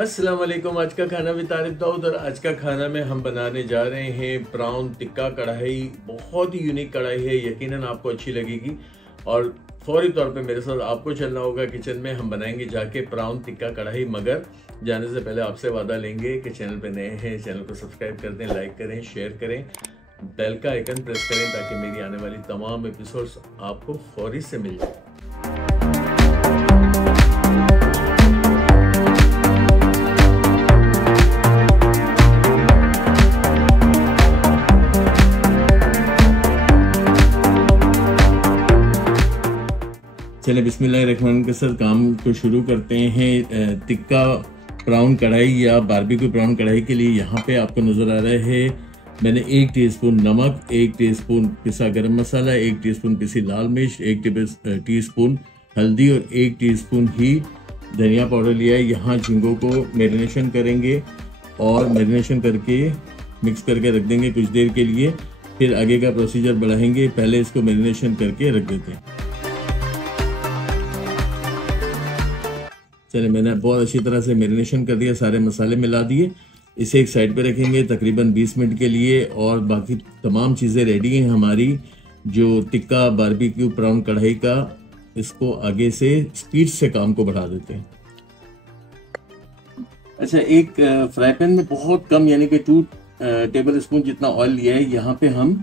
अस्सलाम वालेकुम। आज का खाना भी तारिफ दाऊद और आज का खाना में हम बनाने जा रहे हैं प्राउन टिक्का कढ़ाई। बहुत ही यूनिक कढ़ाई है, यकीनन आपको अच्छी लगेगी और फौरी तौर पे मेरे साथ आपको चलना होगा किचन में। हम बनाएंगे जाके प्राउन टिक्का कढ़ाई, मगर जाने से पहले आपसे वादा लेंगे कि चैनल पे नए हैं चैनल को सब्सक्राइब कर दें, लाइक करें, शेयर करें, बेल का आइकन प्रेस करें ताकि मेरी आने वाली तमाम एपिसोड्स आपको फौरी से मिल जाए। चले बिस्मिल्लाहिर्रहमानिर्रहीम के साथ काम को शुरू करते हैं। टिक्का प्राउन कढ़ाई या बारबेक्यू प्राउन कढ़ाई के लिए यहाँ पे आपको नज़र आ रहा है मैंने 1 टीस्पून नमक, 1 टीस्पून पिसा गरम मसाला, 1 टीस्पून पिसी लाल मिर्च, 1 टीस्पून हल्दी और 1 टीस्पून ही धनिया पाउडर लिया है। यहाँ झींगों को मैरिनेशन करेंगे और मैरिनेशन करके मिक्स करके रख देंगे कुछ देर के लिए। फिर आगे का प्रोसीजर बढ़ाएंगे, पहले इसको मैरिनेशन करके रख देते हैं। चलिए, मैंने बहुत अच्छी तरह से मैरिनेशन कर दिया, सारे मसाले मिला दिए। इसे एक साइड पे रखेंगे तकरीबन 20 मिनट के लिए और बाकी तमाम चीज़ें रेडी हैं हमारी। जो टिक्का बारबेक्यू प्राउन कढ़ाई का, इसको आगे से स्पीड से काम को बढ़ा देते हैं। अच्छा, एक फ्राई पैन में बहुत कम यानी कि 2 टेबल स्पून जितना ऑयल लिया है। यहाँ पे हम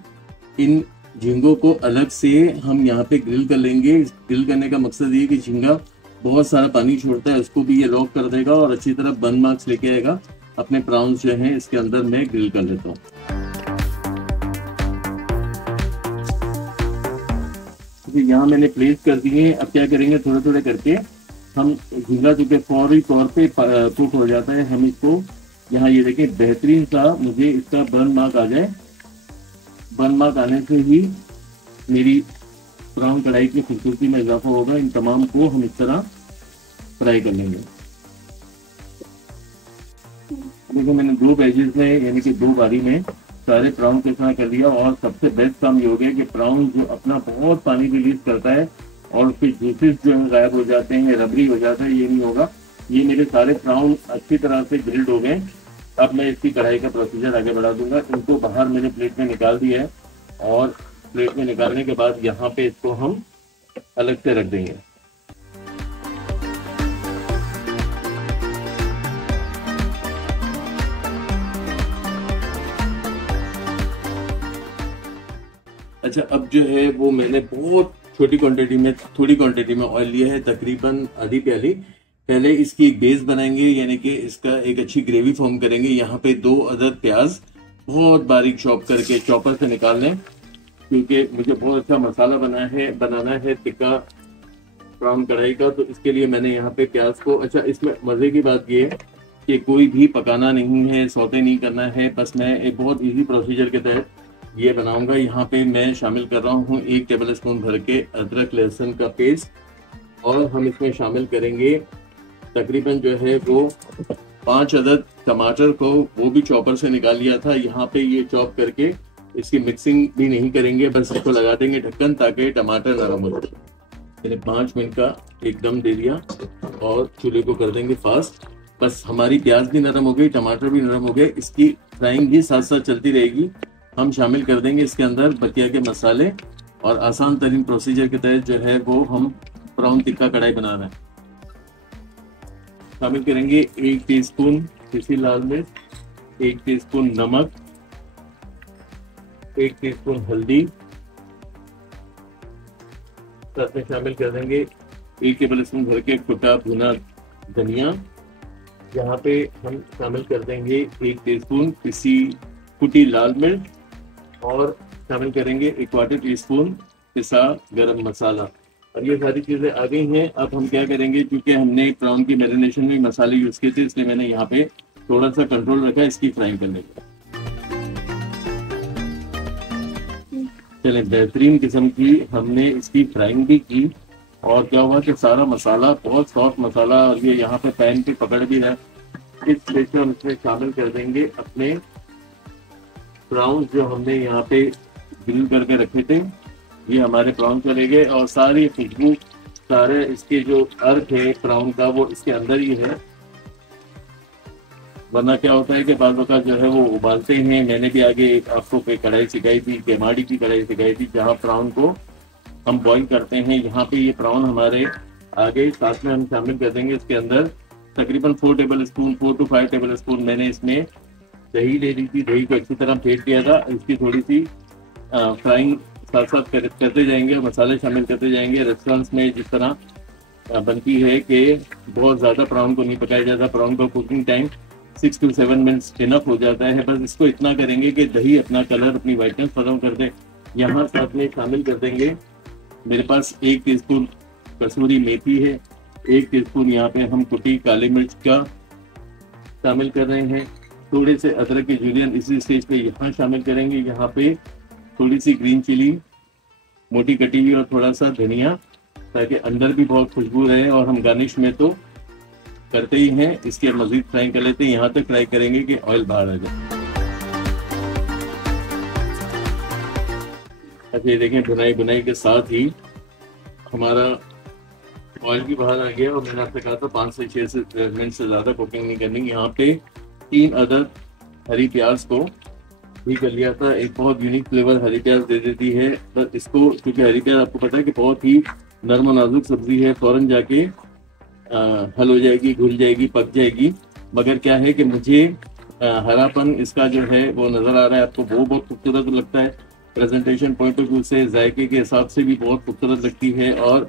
इन झींगों को अलग से हम यहाँ पे ग्रिल कर लेंगे। ग्रिल करने का मकसद ये कि झींगा बहुत सारा पानी छोड़ता है, उसको भी ये लॉक कर देगा और अच्छी तरह बर्न मार्क्स लेके आएगा। अपने प्राउंस जो हैं इसके अंदर मैं ग्रिल कर लेता हूँ। यहाँ मैंने प्लेस कर दिए। अब क्या करेंगे, थोड़े थोड़े करके हम झींगा चूंकि फौरी तौर पे कुक हो जाता है, हम इसको यहाँ ये देखें बेहतरीन सा मुझे इसका बर्न मार्क आ जाए। बर्न मार्क आने से ही मेरी प्राउन कढ़ाई की खूबसूरती में इजाफा होगा। इन तमाम को हम इस तरह फ्राई कर लेंगे। देखो, मैंने 2 बैचेस में यानी कि 2 बारी में सारे प्राउन के साथ कर दिया। और सबसे बेस्ट काम ये हो गया कि प्राउन जो अपना बहुत पानी रिलीज करता है और उसके जूसेस जो है गायब हो जाते हैं, रबरी हो जाता है, ये नहीं होगा। ये मेरे सारे प्राउन अच्छी तरह से ग्रिल्ड हो गए। अब मैं इसकी कढ़ाई का प्रोसीजर आगे बढ़ा दूंगा। इनको बाहर मैंने प्लेट में निकाल दिया है और प्लेट में निकालने के बाद यहाँ पे इसको हम अलग से रख देंगे। अच्छा, अब जो है वो मैंने बहुत छोटी क्वांटिटी में, थोड़ी क्वांटिटी में ऑयल लिया है, तकरीबन आधी प्याली। पहले इसकी एक बेस बनाएंगे यानी कि इसका एक अच्छी ग्रेवी फॉर्म करेंगे। यहाँ पे 2 अदद प्याज बहुत बारीक चॉप करके चॉपर से निकाल लें, क्योंकि मुझे बहुत अच्छा मसाला बनाना है टिक्का प्राउन कढ़ाई का। तो इसके लिए मैंने यहाँ पे प्याज को, अच्छा इसमें मजे की बात ये है कि कोई भी पकाना नहीं है, सौते नहीं करना है, बस मैं एक बहुत इजी प्रोसीजर के तहत ये बनाऊंगा। यहाँ पे मैं शामिल कर रहा हूँ 1 टेबल स्पून भर के अदरक लहसुन का पेस्ट और हम इसमें शामिल करेंगे तकरीबन जो है वो 5 अदद टमाटर को, वो भी चॉपर से निकाल लिया था। यहाँ पे ये चॉप करके इसकी मिक्सिंग भी नहीं करेंगे, बस इसको लगा देंगे ढक्कन ताकि टमाटर नरम हो जाए। मैंने 5 मिनट का एकदम दे दिया और चूल्हे को कर देंगे फास्ट। बस हमारी प्याज भी नरम हो गई, टमाटर भी नरम हो गए, इसकी फ्राइंग भी साथ साथ चलती रहेगी। हम शामिल कर देंगे इसके अंदर बकिया के मसाले और आसान तरीन प्रोसीजर के तहत जो है वो हम प्राउन टिक्का कढ़ाई बना रहे हैं। शामिल करेंगे 1 टीस्पून पिसी लाल मिर्च, 1 टीस्पून नमक, 1 टीस्पून हल्दी, साथ में शामिल कर देंगे 1 टेबल स्पून भर के कुटा भुना धनिया। यहाँ पे हम शामिल कर देंगे 1 टीस्पून पिसी कुटी लाल मिर्च और शामिल करेंगे 1/4 टीस्पून पिसा गरम मसाला। और ये सारी चीजें आ गई हैं। अब हम क्या करेंगे, क्योंकि हमने प्राउन की मैरिनेशन में मसाले यूज किए थे, इसलिए मैंने यहाँ पे थोड़ा सा कंट्रोल रखा इसकी फ्राई करने का। चले, बेहतरीन किस्म की हमने इसकी फ्राइंग भी की और क्या हुआ कि सारा मसाला बहुत सॉफ्ट मसाला और ये यहाँ पे पैन पे पकड़ भी है। इस स्टेज पे हम इसमें शामिल कर देंगे अपने प्राउन जो हमने यहाँ पे ग्रिल करके रखे थे। ये हमारे प्राउन चले गए और सारी खुशबू सारे इसके जो अर्क है प्राउन का वो इसके अंदर ही है। वरना क्या होता है कि बाद वक़्त जो है वो उबालते हैं। मैंने भी आगे आपको कोई कढ़ाई सिखाई थी, केमाड़ी की कढ़ाई सिखाई थी, जहाँ प्राउन को हम बॉईल करते हैं। यहाँ पे ये प्राउन हमारे आगे साथ में हम शामिल कर देंगे। इसके अंदर तकरीबन 4 table spoon 4 to 5 table spoon मैंने इसमें दही ले ली थी। दही को अच्छी तरह फेंट लिया था। इसकी थोड़ी सी फ्राइंग साथ साथ करते जाएंगे, मसाले शामिल करते जाएंगे। रेस्टोरेंट्स में जिस तरह बनती है कि बहुत ज़्यादा प्राउन को नहीं पकाया जाता, प्राउन का cooking time 6 to 7 minutes enough हो जाता है। बस इसको इतना करेंगे कि दही अपना कलर, अपनी वाइटनेस खत्म कर दे। यहाँ साथ में शामिल कर देंगे, मेरे पास 1 टीस्पून कसूरी मेथी है, 1 टीस्पून यहाँ पे हम कुटी काली मिर्च का शामिल कर रहे हैं। थोड़े से अदरक के जूलियन इसी स्टेज पे यहाँ शामिल करेंगे। यहाँ पे थोड़ी सी ग्रीन चिली मोटी कटी हुई और थोड़ा सा धनिया, ताकि अंदर भी बहुत खुशबू रहे। और हम गार्निश में तो करते ही हैं, इसके मजीद फ्राई कर लेते हैं। यहाँ तक फ्राई करेंगे कि ऑयल बाहर आ जाए। अच्छा, ये देखें भुनाई बुनाई के साथ ही हमारा ऑयल भी बाहर आ गया। और मैंने आपसे कहा था 5 से 6 मिनट से ज़्यादा कुकिंग नहीं करनी। यहाँ पे 3 अदद हरी प्याज को भी कर लिया था। एक बहुत यूनिक फ्लेवर हरी प्याज दे देती है। बस इसको, क्योंकि हरी प्याज आपको पता है कि बहुत ही नरम और नाजुक सब्जी है, फौरन जाके हल हो जाएगी, घुल जाएगी, पक जाएगी। मगर क्या है कि मुझे हरापन इसका जो है वो नज़र आ रहा है आपको, वो बहुत खूबसूरत लगता है। प्रेजेंटेशन पॉइंट ऑफ व्यू से, जायके के हिसाब से भी बहुत खूबसूरत लगती है। और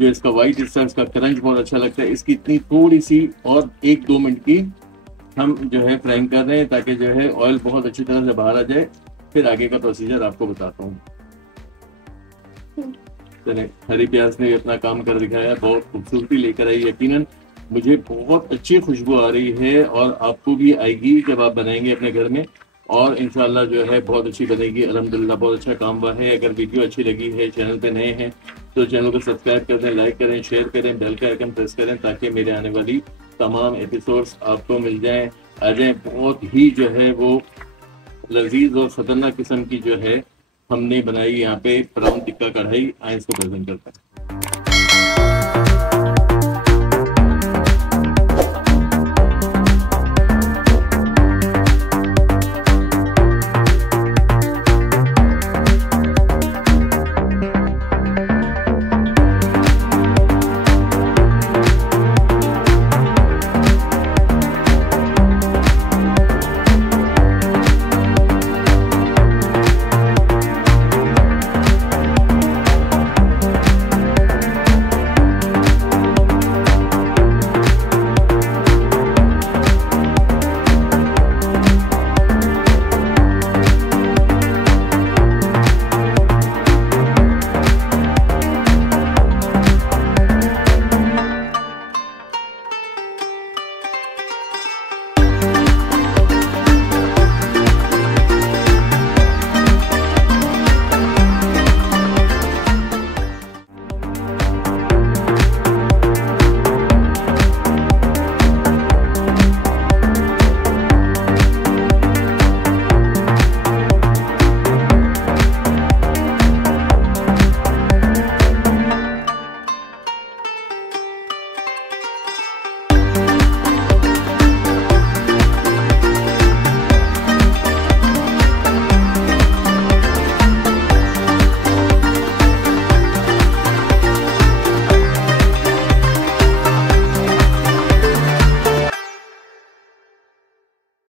जो इसका वाइट हिस्सा, इसका क्रंच बहुत अच्छा लगता है। इसकी इतनी थोड़ी सी और 1-2 मिनट की हम जो है फ्राइंग कर रहे हैं, ताकि जो है ऑयल बहुत अच्छी तरह से बाहर आ जाए। फिर आगे का प्रोसीजर आपको बताता हूँ। चले, हरी प्याज ने भी अपना काम कर दिखाया, बहुत खूबसूरती लेकर आई। यकीनन मुझे बहुत अच्छी खुशबू आ रही है और आपको भी आएगी जब आप बनाएंगे अपने घर में। और इंशाल्लाह जो है बहुत अच्छी बनेगी। अल्हम्दुलिल्लाह बहुत अच्छा काम हुआ है। अगर वीडियो अच्छी लगी है, चैनल पे नए हैं तो चैनल को सब्सक्राइब कर दें, लाइक करें, शेयर करें, बेल का आइकन प्रेस करें, ताकि मेरे आने वाली तमाम एपिसोड्स आपको मिल जाएं, आ जाएं। बहुत ही जो है वो लजीज और खतरनाक किस्म की जो है हमने बनाई यहाँ पे प्राउन टिक्का कढ़ाई। आए इसको प्रेजेंट करते हैं।